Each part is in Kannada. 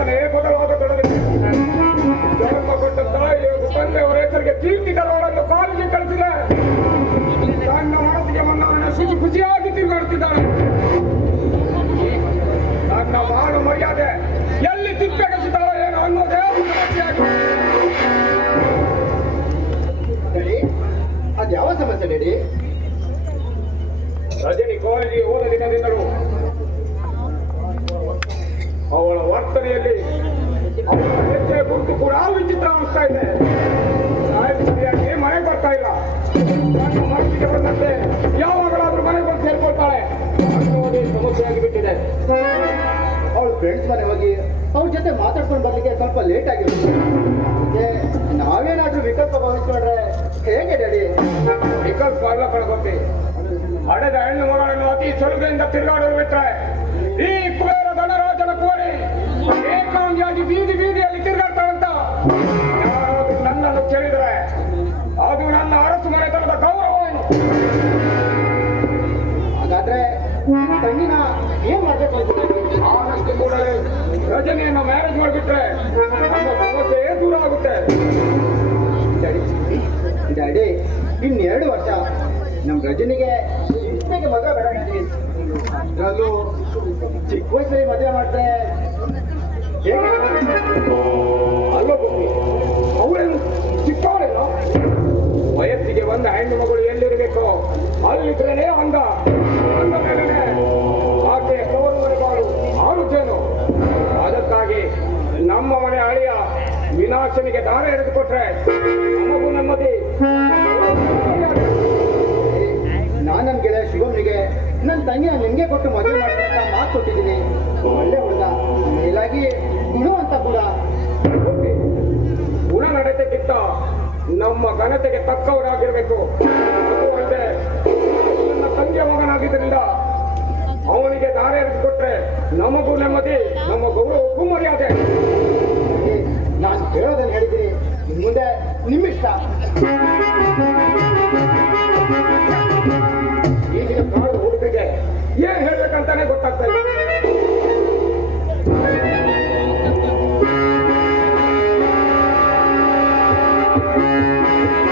ವರ್ತನೆ ಬದಲಾಗತೊಡಗಿದೆ ಜನ್ಮ ಕೊಟ್ಟ ತಾಯಿ ಹಾಗೂ ತಂದೆಯವರ ಹೆಸರಿಗೆ ಕೀರ್ತಿ ಕಾಲಿಗೆ ಕಳಿಸಿದೆ ತನ್ನ ಮನಸ್ಸಿಗೆ ಮನ್ನವನ್ನು ಶುಚಿ ಖುಷಿಯಾಗಿ ತಿರುಗಾಡುತ್ತಿದ್ದಾನೆ. ನನ್ನ ಬಾಳು ಮರ್ಯಾದೆ ಎಲ್ಲಿ ತಿಪ್ಪೆಗೆಸಿದಾಳೋ ಏನೋ ಅನ್ನೋದೇ ಅದು ಯಾವ ಸಮಸ್ಯೆ ಡ್ಯಾಡಿ ರಜನಿ ಕಾಲೇಜಿಗೆ ಹೋದ ದಿನದಿಂದಲೂ ಅವಳ ವರ್ತನೆಯಲ್ಲಿ ಹೆಜ್ಜೆ ಗುರುತು ಕೂಡ ವಿಚಿತ್ರ ಅನಿಸ್ತಾ ಇದೆ. ಸರಿಯಾಗಿ ಮನೆಗೆ ಬರ್ತಾ ಇಲ್ಲ. ನನ್ನ ಮನಸ್ಸಿಗೆ ಬಂದಂತೆ ಯಾವಾಗಲಾದ್ರೂ ಮನೆಗೆ ಬಂದು ಸೇರ್ಕೊಳ್ತಾಳೆ. ಅನ್ನೋದೇ ಸಮಸ್ಯೆ ಆಗಿಬಿಟ್ಟಿದೆ. ಅವಳು ಫ್ರೆಂಡ್ಸ್ ಮನೆ ಹೋಗಿ ಅವ್ರ ಜೊತೆ ಮಾತಾಡ್ಕೊಂಡು ಬರ್ಲಿಕ್ಕೆ ಸ್ವಲ್ಪ ಲೇಟ್ ಆಗಿರುತ್ತೆ. ನಾವೇನಾದ್ರೂ ವಿಕಲ್ಪ ಭಾವಿಸ್ಕೊಂಡ್ರೆ ಹೇಗೆ ಡ್ಯಾಡಿ? ವಿಕಲ್ಪ ಅಲ್ಲ ಕಳ್ಕೊತಿ ಹಡೆದ ಹೆಣ್ಣು ಮಗಳನ್ನು ಅತಿ ಸೊಲುಗೆಯಿಂದ ತಿರುಗಾಡಲು ಬಿಟ್ರೆ ಈ ಕುಬೇರ ಏಕಾಂಗಿಯಾಗಿ ಬೀದಿ ಬೀದಿಯಲ್ಲಿ ತಿರುಗಾಡ್ತಾಳಂತ. ನನ್ನನ್ನು ಕೇಳಿದ್ರೆ ಅದು ನನ್ನ ಅರಸು ಮನೆತನದ ಗೌರವ ಏನು? ಹಾಗಾದ್ರೆ ತಂಗಿನ ಏನ್ ಮಾಡ್ಬೇಕು ಕೂಡಲೇ ರಜನಿಯನ್ನು ಮ್ಯಾರೇಜ್ ಮಾಡಿಬಿಟ್ರೆ ನಮ್ಮ ಸಮಸ್ಯೆ ದೂರ ಆಗುತ್ತೆ? ಡ್ಯಾಡಿ ಇನ್ನೆರಡು ವರ್ಷ ನಮ್ಮ ರಜನಿಗೆ ಮಗ ಬೇಡ ಚಿಕ್ಕ ವಯಸ್ಸಲ್ಲಿ ಮದುವೆ ಮಾಡಿದ್ರೆ ಅವಳೇನು ಚಿಕ್ಕವಳೇನೋ ವಯಸ್ಸಿಗೆ ಬಂದ ಹೆಣ್ಣು ಮಗಳು ಎಲ್ಲಿರಬೇಕು? ಅಲ್ಲಿದ್ರೇನೆ ಅಂದ ಅಂದ ಮೇಲೆನೆ ಆಕೆ ತವರು ಮನೆಗಳು ಆರುತ್ತೇನು ಅದಕ್ಕಾಗಿ ನಮ್ಮ ಮನೆ ಅಳಿಯ ವಿನಾಶನಿಗೆ ದಾರ ಎಳೆದು ಕೊಟ್ಟರೆ ನಮಗೂ ನೆಮ್ಮದಿ. ನಾನು ನನ್ನ ಗೆಳೆಯ ಶಿವಮ್ನಿಗೆ ನನ್ನ ತಂಗಿನ ನಿನ್ಗೆ ಕೊಟ್ಟು ಮದುವೆ ಮಾಡ್ತೀನಿ ಅಂತ ಮಾತು ಕೊಟ್ಟಿದ್ದೀನಿ. ಒಳ್ಳೆ ಹುಡುಗ. ನಮ್ಮ ಘನತೆಗೆ ತಕ್ಕವರಾಗಿರಬೇಕು. ನನ್ನ ತಂಗಿಯ ಮಗನಾಗಿದ್ದರಿಂದ ಅವನಿಗೆ ದಾರಿ ಎರೆದು ಕೊಟ್ರೆ ನಮಗೂ ನೆಮ್ಮದಿ, ನಮ್ಮ ಗೌರವಕ್ಕೂ ಮರ್ಯಾದೆ. ನಾನು ಹೇಳೋದನ್ನು ಹೇಳಿದ್ದೀನಿ ಮುಂದೆ ನಿಮ್ಮಿಷ್ಟ.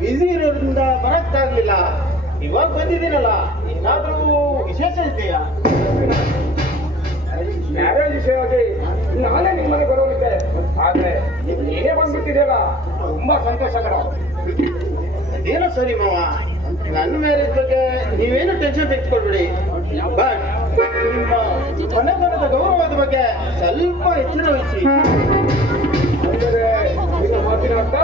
ಬಿಸಿ ಇರೋದ್ರಿಂದ ಬರಕ್ಕಾಗ್ಲಿಲ್ಲ. ಇವಾಗ ಬಂದಿದ್ದೀನಲ್ಲ ಏನಾದರೂ ವಿಶೇಷ ಇದೆಯಾ? ಮ್ಯಾರೇಜ್ ವಿಷಯವಾಗಿ ನಾನೇ ನಿಮ್ಮ ಮನೆಗೆ ಬರೋದಿದ್ದೆ ಆದ್ರೆ ಏನೇ ಬಂದ್ಬಿಟ್ಟಿದೆಯಲ್ಲ ತುಂಬಾ ಸಂತೋಷ ಕಡ ಅದೇನೋ ಸರಿ ಮಾವ. ನನ್ನ ಮ್ಯಾರೇಜ್ ಬಗ್ಗೆ ನೀವೇನು ಟೆನ್ಷನ್ ತೆಗೆದುಕೊಳ್ಬೇಡಿ. ಬಟ್ ನಿಮ್ಮ ಮನೆತನದ ಗೌರವದ ಬಗ್ಗೆ ಸ್ವಲ್ಪ ಹೆಚ್ಚಿನ ವಹಿಸಿ. ಮಾತಿನ ಅರ್ಥ?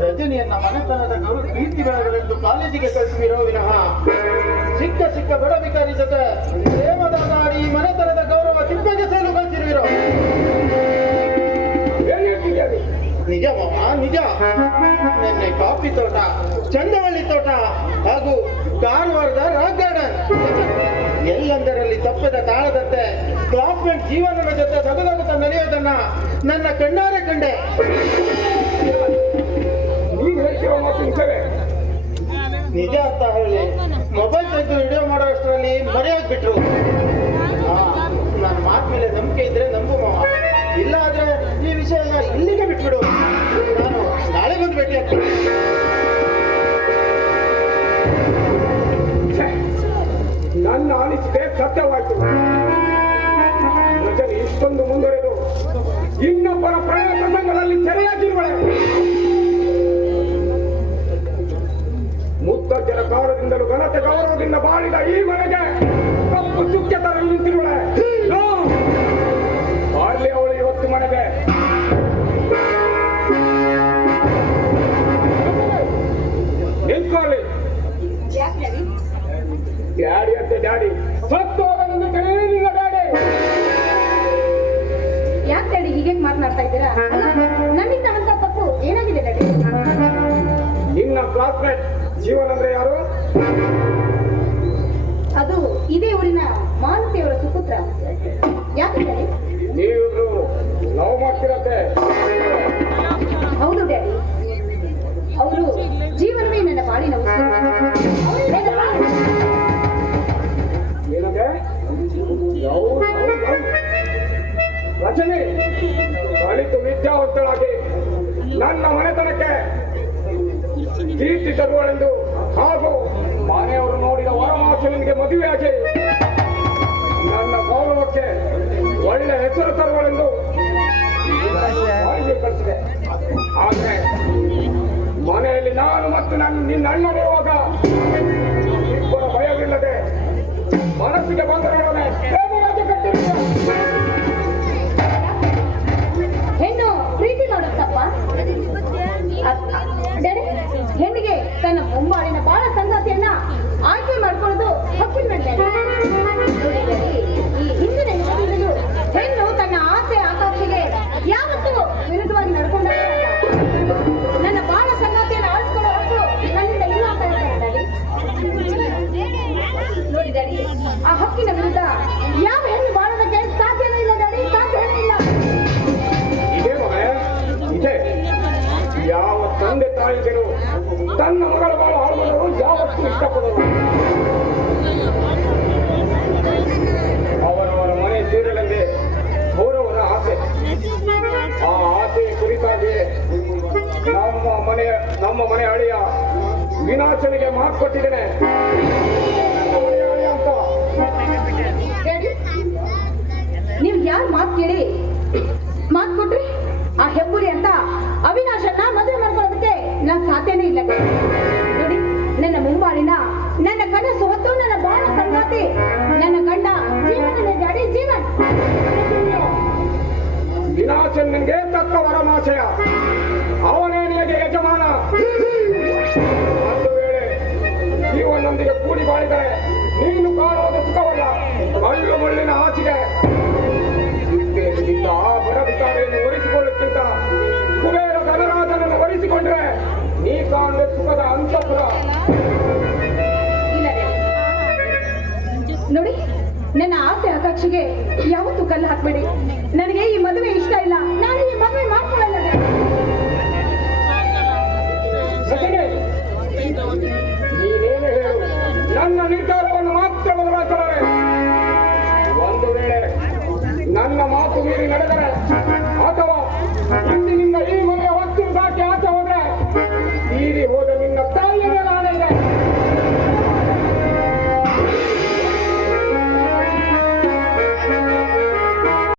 ರಜನಿಯನ್ನ ಮನೆತನದ ಗೌರವ ಕೀರ್ತಿ ಬೆಳಗಲೆಂದು ಕಾಲೇಜಿಗೆ ಕಳಿಸಿರೋ ವಿನಃ ಸಿಕ್ಕ ಸಿಕ್ಕ ಬಡ ಬಿಕಾರಿ ಜೊತೆ ಪ್ರೇಮದ ನಾಡಿ ಮನೆತನದ ಗೌರವ ತಿಪ್ಪಗೆ ಸೇಲು ಕಳಿಸಿರುವಿರೋ? ನಿಜ ನಿಜ. ನಿನ್ನೆ ಕಾಫಿ ತೋಟ, ಚಂದವಳ್ಳಿ ತೋಟ ಹಾಗೂ ಕಾರವಾರದ ರಾಕ್ ಗಾರ್ಡನ್. ಎಲ್ಲಂದರಲ್ಲಿ ತಪ್ಪದ ತಾಳದಂತೆ ಕ್ಲಾಸ್ಮೇಟ್ ಜೀವನದ ಜೊತೆ ನಗುನಗುತ್ತಾ ನಡೆಯೋದನ್ನ ನನ್ನ ಕಣ್ಣಾರೆ ಕಂಡೆ. ನೀನ್ ತಿಂತೇವೆ ನಿಜ ಅಂತ ಹೇಳಿ, ಮೊಬೈಲ್ ತೆಗೆದು ವಿಡಿಯೋ ಮಾಡೋ ಅಷ್ಟರಲ್ಲಿ ಮರೆಯಾಗ್ಬಿಟ್ರು ನನ್ನ ಮಾತು ಮೇಲೆ ನಂಬಿಕೆ ಇದ್ರೆ ನಂಬು ಇಲ್ಲ ಆದ್ರೆ ಈ ವಿಷಯ ಇಲ್ಲಿಗೆ ಬಿಟ್ಬಿಡು. ನಾನು ನಾಳೆ ಬಂದು ಭೇಟಿ ಆಗ್ತೀನಿ. ನನ್ನ ಅನಿಸಿಕೆ ಸತ್ಯವಾಯ್ತು. ಇಷ್ಟೊಂದು ಮುಂದುವರೆದು ಇನ್ನೊಬ್ಬರ ಪ್ರಣಯ ಡ್ಯಾಡಿ ಸತ್ತು ತಿಳಿಯಲಿ ನಿನ್ನ ಡ್ಯಾಡಿ ಯಾಕೆ ಡ್ಯಾಡಿ ಹೀಗೆ ಮಾತನಾಡ್ತಾ ಇದ್ದೀರಾ? ನನ್ನಿಂದ ಅಂತ ತಪ್ಪು ಏನಾಗಿದೆ ಡ್ಯಾಡಿ? ನಿನ್ನ ಕ್ಲಾಸ್ಮೇಟ್ ಜೀವನ್ ಅಂದ್ರೆ ಯಾರು? ಅದು ಇದೇ ಊರಿನ ಮಾಲತಿಯವರ ಸುಪುತ್ರ. ಯಾಕೆ ಡ್ಯಾಡಿ? ನೀವಿಬ್ರು ಲವ್ ಮಾಡ್ತಿರತ್ತೆ. ಹೌದು ಡ್ಯಾಡಿ. ಅವರು ಜೀವನವೇ ನನ್ನ ಬಾಳಿನ ಉಸಿರು. ಕೀರ್ತಿ ತರುವಳೆಂದು ಹಾಗೂ ಮನೆಯವರು ನೋಡಿದ ವರಮಾಚನಿಗೆ ಮದುವೆಯಾಗಿ ನನ್ನ ಗೌರವಕ್ಕೆ ಒಳ್ಳೆ ಹೆಸರು ತರುವಳೆಂದು ಕಳಿಸಿದೆ. ಆದ್ರೆ ಮನೆಯಲ್ಲಿ ನಾನು ಮತ್ತು ನನ್ನ ನಿನ್ನ ಅಣ್ಣನಿರುವಾಗ ಇಬ್ಬರ ಭಯವಿಲ್ಲದೆ ಮನಸ್ಸಿಗೆ ಬಂದರೊಡನೆ ತಾಯಿಗಳು ತನ್ನ ಮಗಳ ಬಾಳ ಹಾಳುಗಳು ಯಾವತ್ತೂ ಇಷ್ಟಪಡೋದು ಅವರವರ ಮನೆ ಸೇರಲೆಂದೇ ಗೌರವದ ಆಸೆ. ಆ ಆಸೆ ಕುರಿತಾಗಿ ನಮ್ಮ ಮನೆಯ, ನಮ್ಮ ಮನೆ ಅಳಿಯ ವಿನಾಶನಿಗೆ ಮಾತು ಕೊಟ್ಟಿದ್ದೇನೆ. ನೀವು ಯಾರು ಮಾತು ಕೇಳಿ? ಮಾತು ಕೊಟ್ರಿ? ಆ ಹೆಬ್ಬುರಿ ಅಂತ ಅವಿನಾಶನ್ನ ನಾನು ಸಾಧ್ಯನೇ ಇಲ್ಲ. ನೋಡಿ, ನನ್ನ ಮುಂಬಾಳಿನ, ನನ್ನ ಕನಸು ಹೊತ್ತು ನನ್ನ ಬಾಳ ಸಂಗಾತಿ, ನನ್ನ ಗಂಡ ಜೀವನ ಜಾಡಿ ಜೀವನ್. ತಕ್ಕ ವರಮಾಶಯ. ಅವನೇ ನಿನಗೆ ಯಜಮಾನ. ಜೀವನೊಂದಿಗೆ ಕೂಡಿ ಬಾಳಿದರೆ ನೀನು ಕಾಣುವುದು ಸುಖವಲ್ಲ. ಮಳ್ಳು ಮುಳ್ಳಿನ ಹಾಸಿಗೆ. ಆ ಸುಖದ ಅಂತಪುರ. ನೋಡಿ ನನ್ನ ಆಸೆ ಆಕಾಂಕ್ಷೆಗೆ ಯಾವತ್ತೂ ಕಲ್ಲು ಹಾಕ್ಬೇಡಿ. ನನಗೆ ಈ ಮದುವೆ ಇಷ್ಟ ಇಲ್ಲ. ನಾನು ಈ ಮದುವೆ ಮಾಡ್ಕೊಳ್ಳಲ್ಲ. ನೀನೇನು ನಿರ್ಧಾರವನ್ನು ಮಾತ್ರ ಬದಲಾಯಿಸಲಾರೆ. ಒಂದು ವೇಳೆ ನನ್ನ ಮಾತು ಮೀರಿ ನಡೆದರೆ ಅಥವಾ ಇಂದಿನಿಂದ ಈ